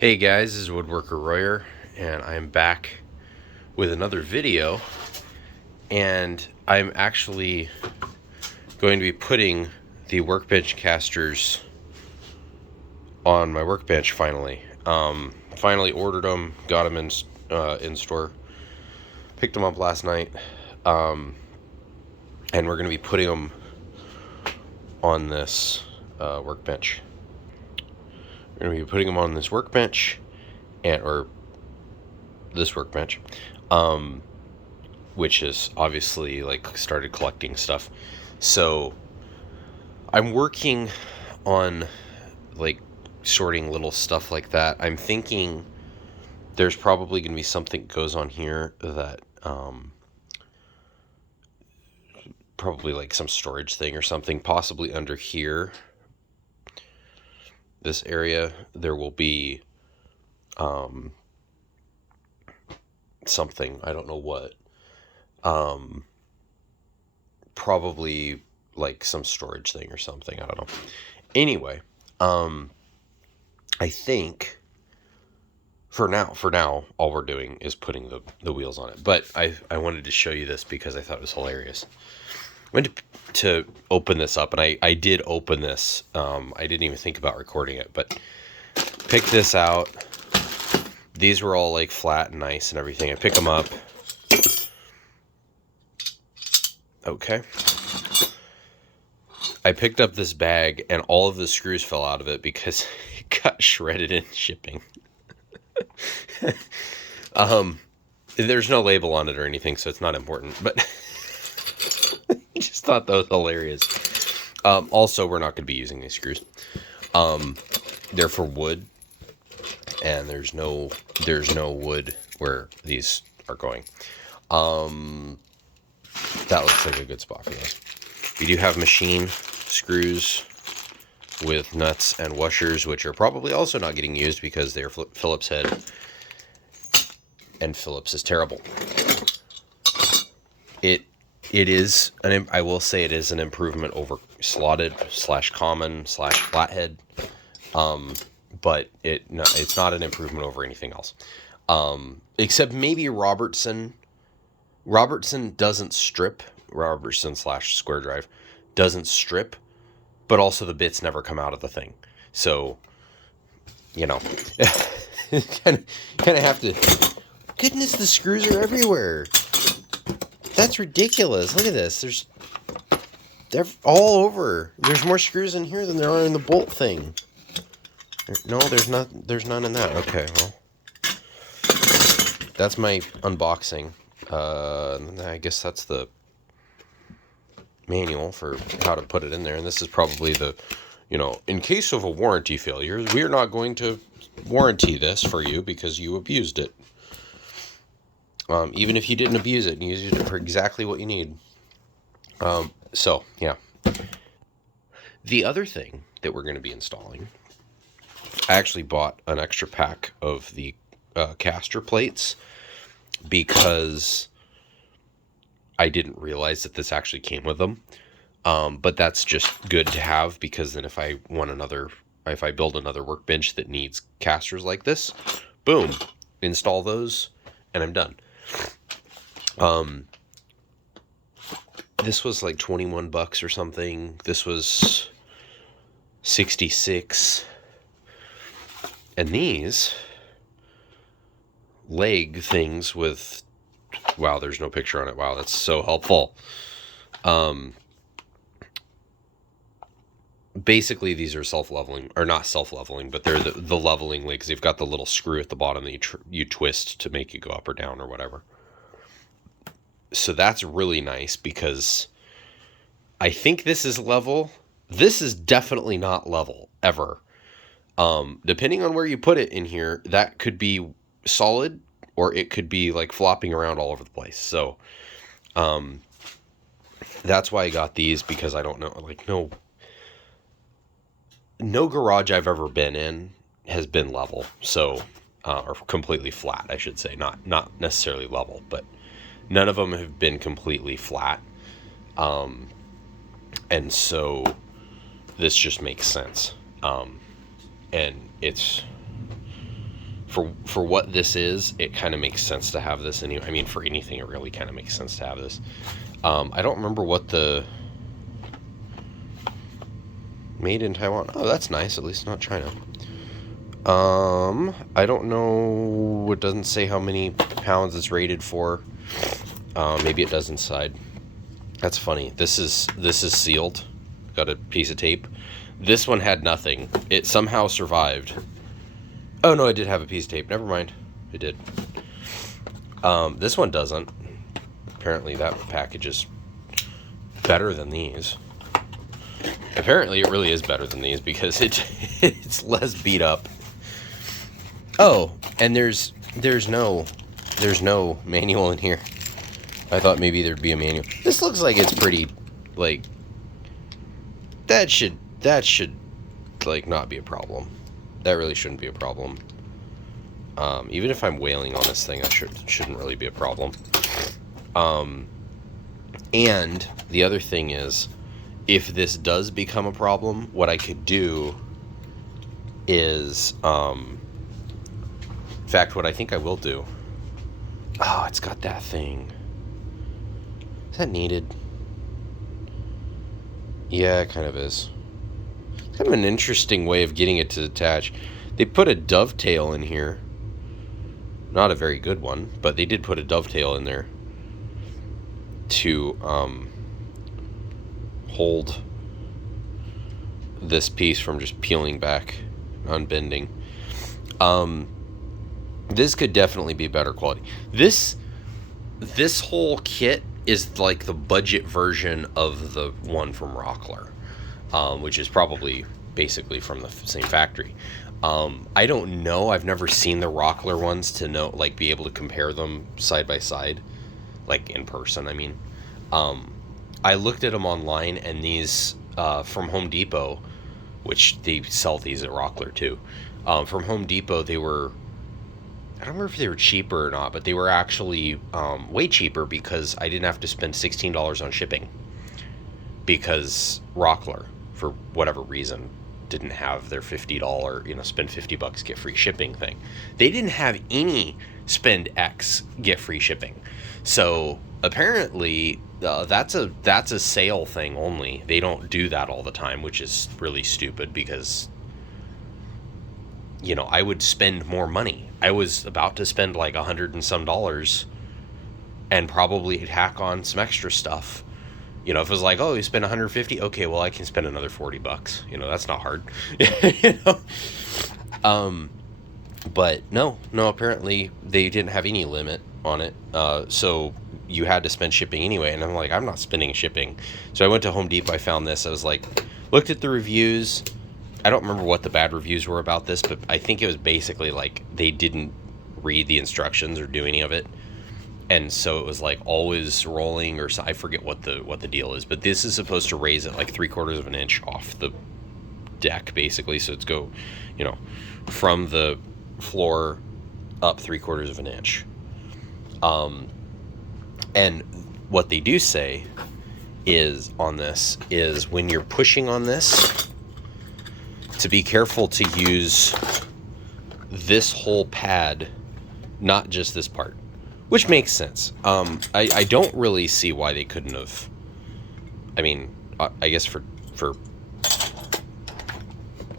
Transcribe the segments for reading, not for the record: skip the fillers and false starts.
Hey guys, this is Woodworker Royer, and I'm back with another video, and I'm actually going to be putting the workbench casters on my workbench finally. Finally ordered them, got them in store, picked them up last night, and we're going to be putting them on this workbench. We're going to be putting them on this workbench, or this workbench, which is obviously like started collecting stuff. So I'm working on like sorting little stuff like that. I'm thinking there's probably going to be something goes on here that probably like some storage thing or something, possibly under here. This area there will be something, I don't know what, probably like some storage thing or something, I don't know. Anyway, I think for now all we're doing is putting the wheels on it. But I wanted to show you this because I thought it was hilarious. I went to open this up, and I did open this. I didn't even think about recording it, but pick this out. These were all like flat and nice and everything. I pick them up. Okay. I picked up this bag, and all of the screws fell out of it because it got shredded in shipping. There's no label on it or anything, so it's not important, but I just thought that was hilarious. Also, we're not going to be using these screws. They're for wood, and there's no wood where these are going. That looks like a good spot for this. We do have machine screws with nuts and washers, which are probably also not getting used because they're Phillips head, and Phillips is terrible. It is I will say it is an improvement over slotted / common / flathead, but it's not an improvement over anything else, except maybe Robertson. Robertson doesn't strip. Robertson / square drive doesn't strip, but also the bits never come out of the thing. So, you know, kind of have to. Goodness, the screws are everywhere. That's ridiculous. Look at this. They're all over. There's more screws in here than there are in the bolt thing. No, there's none in that. Okay, well, that's my unboxing. I guess that's the manual for how to put it in there, and this is probably the, in case of a warranty failure, we are not going to warranty this for you because you abused it. Even if you didn't abuse it and you used it for exactly what you need. So, yeah. The other thing that we're going to be installing, I actually bought an extra pack of the caster plates because I didn't realize that this actually came with them. But that's just good to have, because then if I build another workbench that needs casters like this, boom, install those, and I'm done. This was like $21 or something. This was $66. And these leg things with, wow, there's no picture on it. Wow, that's so helpful. Basically, these are self-leveling, or not self-leveling, but they're the leveling legs. They've got the little screw at the bottom that you twist to make it go up or down or whatever. So that's really nice, because I think this is level. This is definitely not level, ever. Depending on where you put it in here, that could be solid, or it could be like flopping around all over the place. So that's why I got these, because I don't know, like, no garage I've ever been in has been level, so or completely flat, I should say, not necessarily level, but none of them have been completely flat, and so this just makes sense, and it's for what this is, it kind of makes sense to have this anyway. I mean, for anything, it really kind of makes sense to have this. I don't remember what the made in Taiwan. Oh, that's nice. At least not China. I don't know. It doesn't say how many pounds it's rated for. Maybe it does inside. That's funny. This is sealed. Got a piece of tape. This one had nothing. It somehow survived. Oh no, it did have a piece of tape. Never mind. It did. This one doesn't. Apparently that package is better than these. Apparently it really is better than these because it's less beat up. Oh, and there's no manual in here. I thought maybe there'd be a manual. This looks like it's pretty, like, that should like not be a problem. That really shouldn't be a problem. Even if I'm wailing on this thing, that shouldn't really be a problem. And the other thing is, if this does become a problem, what I could do is, in fact, what I think I will do. Oh, it's got that thing. Is that needed? Yeah, it kind of is. It's kind of an interesting way of getting it to attach. They put a dovetail in here. Not a very good one, but they did put a dovetail in there to hold this piece from just peeling back, unbending. This could definitely be better quality. This whole kit is like the budget version of the one from Rockler, which is probably basically from the same factory. I don't know. I've never seen the Rockler ones to know, like, be able to compare them side by side, like in person. I mean, I looked at them online, and these from Home Depot, which they sell these at Rockler too. From Home Depot, they were, I don't remember if they were cheaper or not, but they were actually way cheaper because I didn't have to spend $16 on shipping, because Rockler, for whatever reason, didn't have their $50, spend $50, get free shipping thing. They didn't have any spend X, get free shipping. So apparently that's a sale thing only. They don't do that all the time, which is really stupid because, I would spend more money. I was about to spend like $100 and some and probably hack on some extra stuff. If it was like, oh, you spend 150, okay, well, I can spend another $40. That's not hard. But no, apparently they didn't have any limit on it. So you had to spend shipping anyway. And I'm like, I'm not spending shipping. So I went to Home Depot. I found this. I was like, looked at the reviews. I don't remember what the bad reviews were about this, but I think it was basically like they didn't read the instructions or do any of it. And so it was like always rolling, or I forget what the deal is, but this is supposed to raise it like 3/4 of an inch off the deck, basically. So it's go, from the floor up 3/4 of an inch. And what they do say is on this is when you're pushing on this, to be careful to use this whole pad, not just this part. Which makes sense. I don't really see why they couldn't have. I mean, I guess for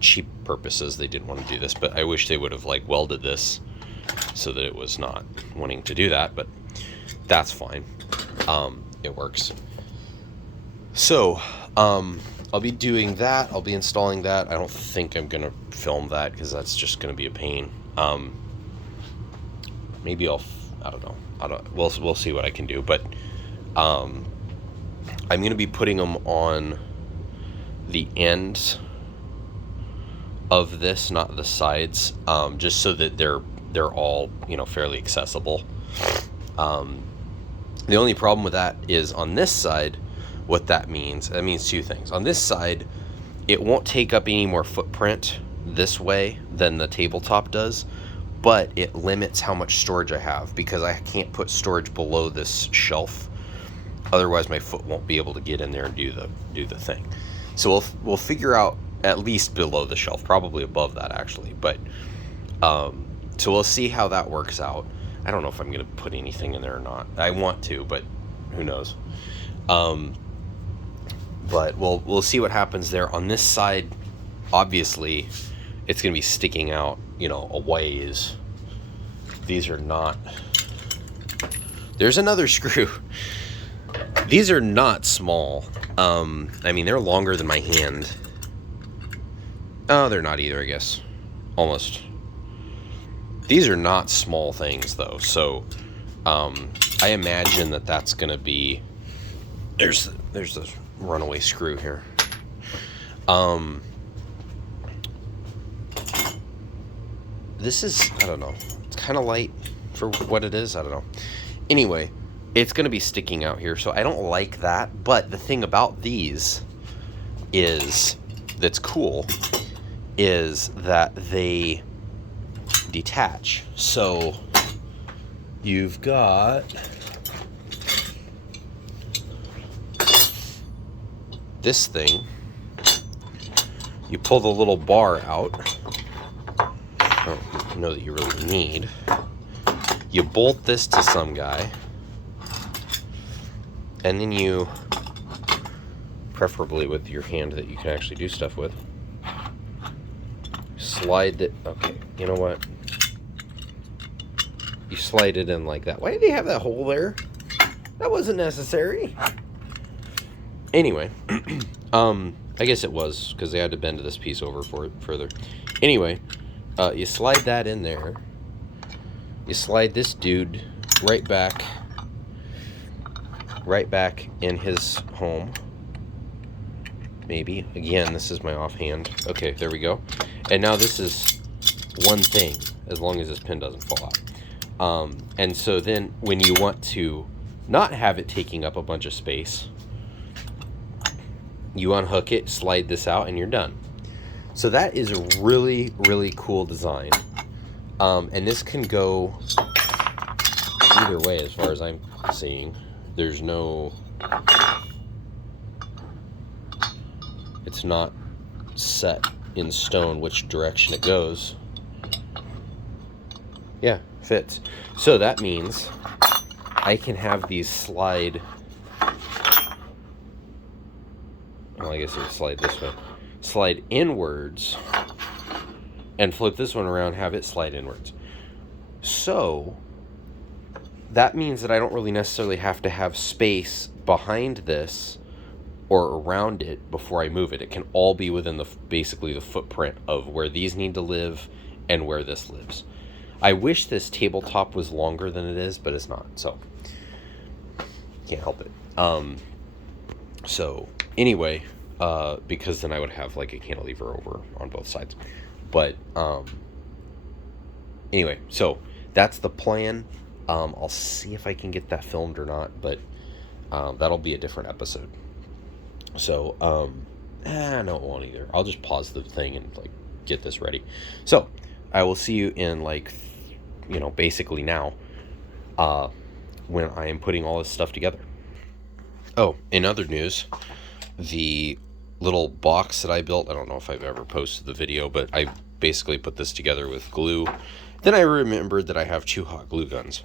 cheap purposes they didn't want to do this, but I wish they would have like welded this so that it was not wanting to do that. But that's fine. It works. So I'll be doing that. I'll be installing that. I don't think I'm gonna film that because that's just gonna be a pain. Maybe I don't know. We'll see what I can do, but I'm going to be putting them on the ends of this, not the sides, just so that they're all, fairly accessible. The only problem with that is on this side, what that means two things. On this side, it won't take up any more footprint this way than the tabletop does, but it limits how much storage I have because I can't put storage below this shelf. Otherwise, my foot won't be able to get in there and do the thing. So we'll figure out at least below the shelf, probably above that actually, but So we'll see how that works out. I don't know if I'm going to put anything in there or not. I want to, but who knows. But we'll see what happens there. On this side, obviously, it's going to be sticking out, a ways. These are not... There's another screw. These are not small. I mean, they're longer than my hand. Oh, they're not either, I guess. Almost. These are not small things, though. So, I imagine that that's going to be... There's the runaway screw here. This is, I don't know. It's kind of light for what it is. I don't know. Anyway, it's going to be sticking out here, so I don't like that. But the thing about these that's cool is that they detach. So you've got this thing. You pull the little bar out. I don't know that you really need. You bolt this to some guy, and then you, preferably with your hand that you can actually do stuff with, slide it. Okay, you know what? You slide it in like that. Why did they have that hole there? That wasn't necessary. Anyway, I guess it was because they had to bend this piece over for it further. Anyway, you slide that in there. You slide this dude right back in his home. Maybe. Again, this is my offhand. Okay, there we go. And now this is one thing, as long as this pin doesn't fall out. And so then when you want to not have it taking up a bunch of space, you unhook it, slide this out, and you're done. So that is a really, really cool design. And this can go either way as far as I'm seeing. There's no... It's not set in stone which direction it goes. Yeah, fits. So that means I can have these slide... Well, I guess it would slide this way. Slide inwards, and flip this one around, have it slide inwards. So that means that I don't really necessarily have to have space behind this or around it before I move it. It can all be within basically the footprint of where these need to live and where this lives. I wish this tabletop was longer than it is, but it's not, so can't help it. So anyway, because then I would have like a cantilever over on both sides. But anyway, so that's the plan. I'll see if I can get that filmed or not, but that'll be a different episode. So no, it won't either. I'll just pause the thing and like get this ready. So I will see you in like basically now when I am putting all this stuff together. Oh, in other news, the little box that I built, I don't know if I've ever posted the video, but I basically put this together with glue. Then I remembered that I have 2 hot glue guns.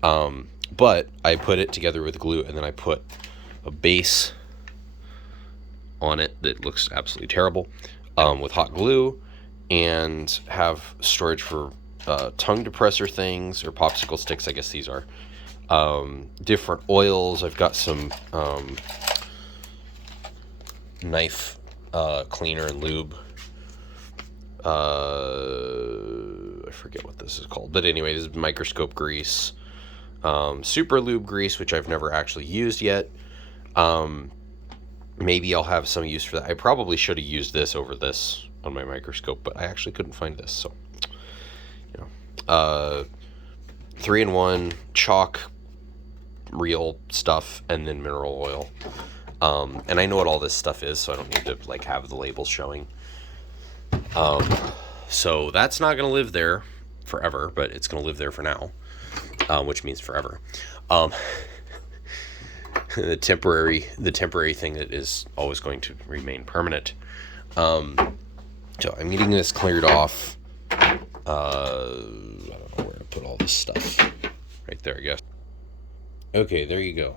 But I put it together with glue, and then I put a base on it that looks absolutely terrible with hot glue, and have storage for tongue depressor things, or popsicle sticks, I guess these are. Different oils. I've got some knife cleaner and lube. I forget what this is called, but anyway, this is microscope grease, super lube grease, which I've never actually used yet. Maybe I'll have some use for that. I probably should have used this over this on my microscope, but I actually couldn't find this, so 3-in-1 chalk, real stuff, and then mineral oil. And I know what all this stuff is, so I don't need to like have the labels showing. So that's not going to live there forever, but it's going to live there for now, which means forever. The temporary thing that is always going to remain permanent. So I'm getting this cleared off. all this stuff. Right there, I guess. Okay, there you go.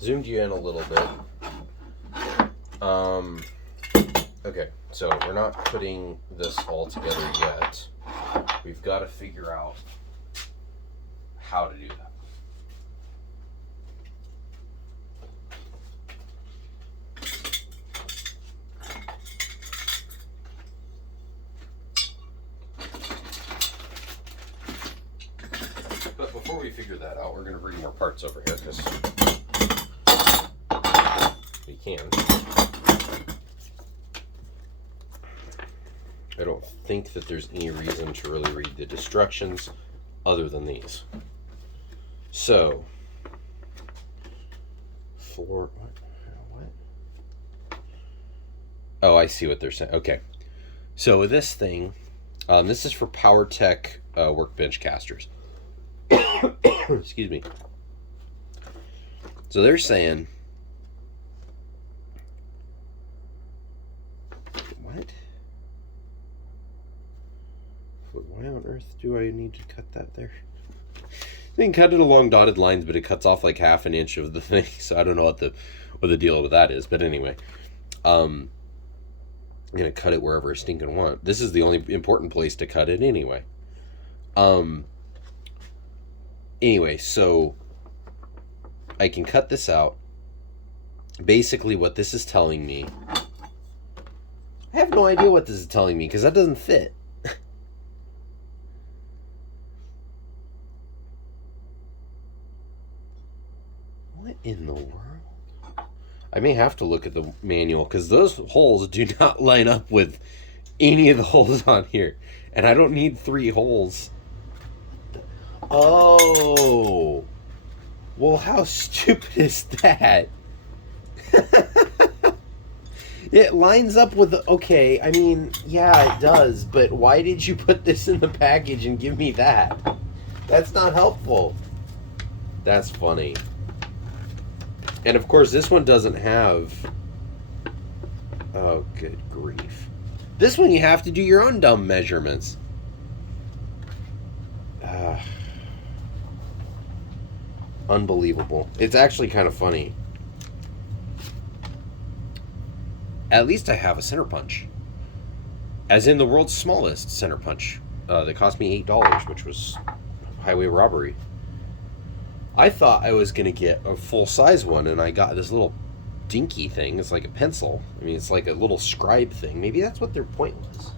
Zoomed you in a little bit. Okay, so we're not putting this all together yet. We've got to figure out how to do that. But before we figure that out, we're going to bring more parts over here because we can. I don't think that there's any reason to really read the instructions other than these. So, what? Oh, I see what they're saying. Okay. So with this thing, this is for POWERTEC workbench casters. Excuse me. So they're saying, what? Why on earth do I need to cut that there? I can cut it along dotted lines, but it cuts off like half an inch of the thing, so I don't know what the deal with that is. But anyway, I'm gonna cut it wherever I stinking want. This is the only important place to cut it anyway. Anyway, so I can cut this out. Basically, what this is telling me, I have no idea what this is telling me because that doesn't fit. What in the world? I may have to look at the manual because those holes do not line up with any of the holes on here. And I don't need 3 holes. Oh. Well, how stupid is that? It lines up with the... Okay, I mean, yeah, it does. But why did you put this in the package and give me that? That's not helpful. That's funny. And of course, this one doesn't have... Oh, good grief. This one you have to do your own dumb measurements. Unbelievable. It's actually kind of funny. At least I have a center punch. As in the world's smallest center punch. That cost me $8, which was highway robbery. I thought I was going to get a full-size one, and I got this little dinky thing. It's like a pencil. I mean, it's like a little scribe thing. Maybe that's what their point was.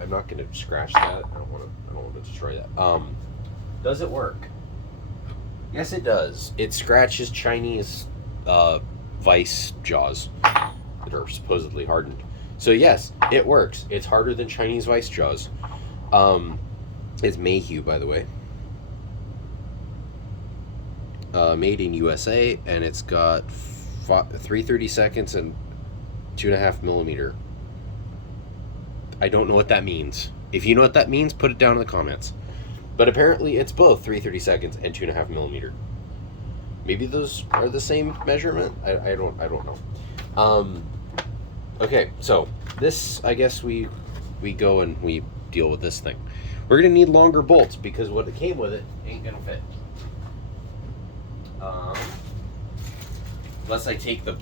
I'm not going to scratch that. I don't want to destroy that. Does it work? Yes, it does. It scratches Chinese vice jaws that are supposedly hardened. So yes, it works. It's harder than Chinese vice jaws. It's Mayhew, by the way. Made in USA, and it's got 330 seconds and 2.5 millimeter. I don't know what that means. If you know what that means, put it down in the comments. But apparently it's both 330 seconds and 2.5 millimeter. Maybe those are the same measurement. I don't know. Okay, so this, I guess we go and we deal with this thing. We're gonna need longer bolts because what it came with it ain't gonna fit. Unless I take the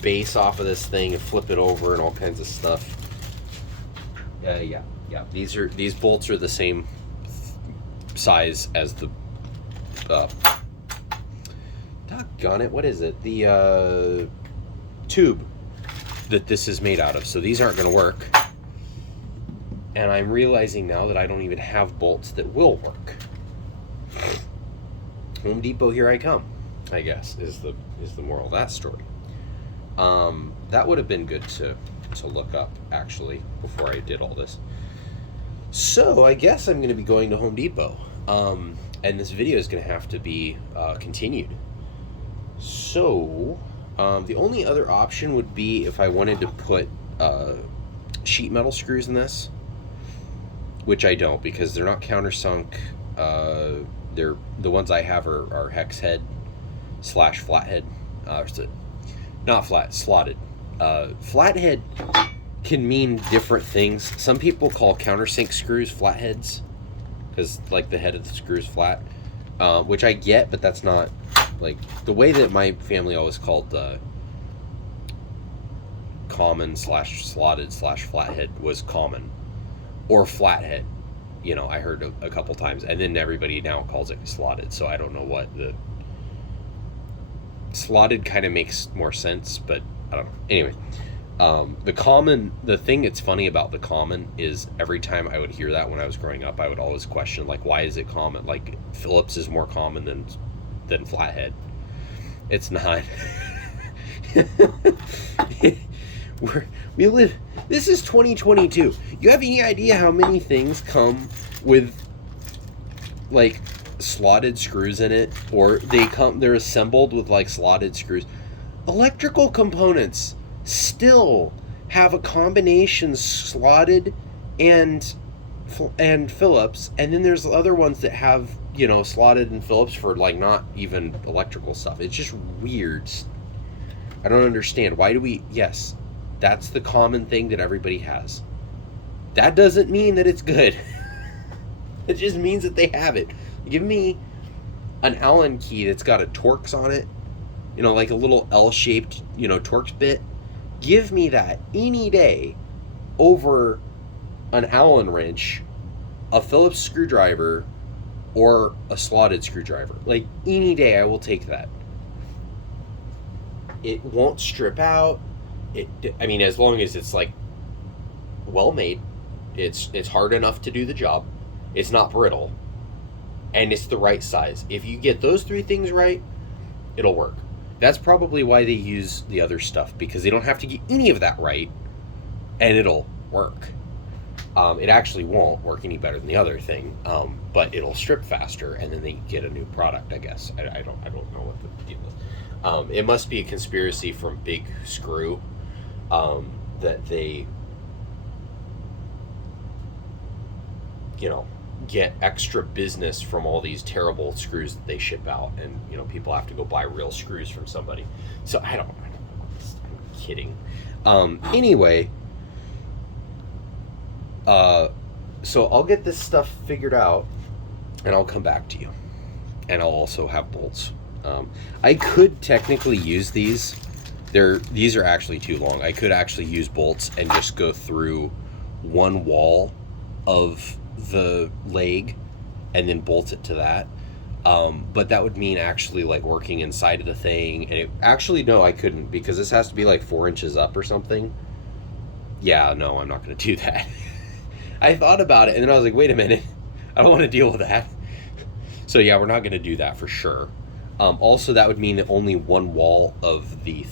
base off of this thing and flip it over and all kinds of stuff. Yeah. These bolts are the same size as the doggone it, what is it? The tube that this is made out of. So these aren't going to work. And I'm realizing now that I don't even have bolts that will work. Home Depot, here I come, I guess, is the moral of that story. That would have been good to look up, actually, before I did all this. So I guess I'm going to be going to Home Depot. And this video is going to have to be continued. So the only other option would be if I wanted to put sheet metal screws in this, which I don't because they're not countersunk. They're the ones I have are hex head / flathead. Not flat, slotted. Flathead can mean different things. Some people call countersink screws flatheads. because like the head of the screw is flat, which I get, but that's not like the way that my family always called the common slash slotted slash flathead was common or flathead. You know, I heard a couple times, and then everybody now calls it slotted. So I don't know what the slotted kind of makes more sense, but I don't know. Anyway, the common, the thing that's funny about the common is every time I would hear that when I was growing up, I would always question, like, why is it common? Like, Phillips is more common than flathead. It's not. We live, this is 2022. You have any idea how many things come with like slotted screws in it, or they're assembled with like slotted screws? Electrical components still have a combination slotted and Phillips, and then there's other ones that have, you know, slotted and Phillips for like not even electrical stuff. It's just weird. I don't understand. Why do we? Yes, that's the common thing that everybody has. That doesn't mean that it's good. It just means that they have it. Give me an Allen key that's got a Torx on it, you know, like a little L-shaped, you know, Torx bit. Give me that any day over an Allen wrench, a Phillips screwdriver, or a slotted screwdriver. Like, any day I will take that. It won't strip out. I mean, as long as it's like well made, it's hard enough to do the job. It's not brittle, and it's the right size. If you get those three things right, it'll work. That's probably why they use the other stuff, because they don't have to get any of that right, and it'll work. It actually won't work any better than the other thing, but it'll strip faster, and then they get a new product, I guess. I don't know what the deal is. It must be a conspiracy from Big Screw, that they, you know, get extra business from all these terrible screws that they ship out, and, you know, people have to go buy real screws from somebody. So I don't know. I'm kidding. Anyway, so I'll get this stuff figured out, and I'll come back to you. And I'll also have bolts. I could technically use these. These are actually too long. I could actually use bolts and just go through one wall of the leg and then bolt it to that. But that would mean actually like working inside of the thing. And actually, no, I couldn't, because this has to be like 4 inches up or something. Yeah, no, I'm not going to do that. I thought about it, and then I was like, wait a minute, I don't want to deal with that. So yeah, we're not going to do that for sure. Also, that would mean that only one wall of the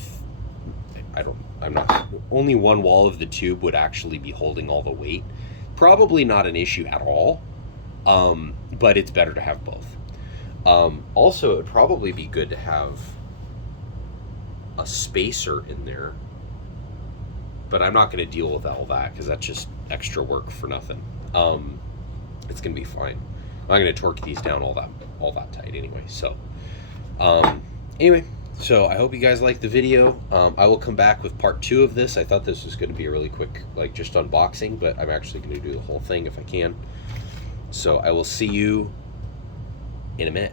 only one wall of the tube would actually be holding all the weight. Probably not an issue at all, but it's better to have both. Also, it would probably be good to have a spacer in there, but I'm not going to deal with all that because that's just extra work for nothing. It's going to be fine. I'm going to torque these down all that tight anyway. So, anyway, so I hope you guys liked the video. I will come back with part 2 of this. I thought this was going to be a really quick, like, just unboxing, but I'm actually going to do the whole thing if I can. So I will see you in a minute.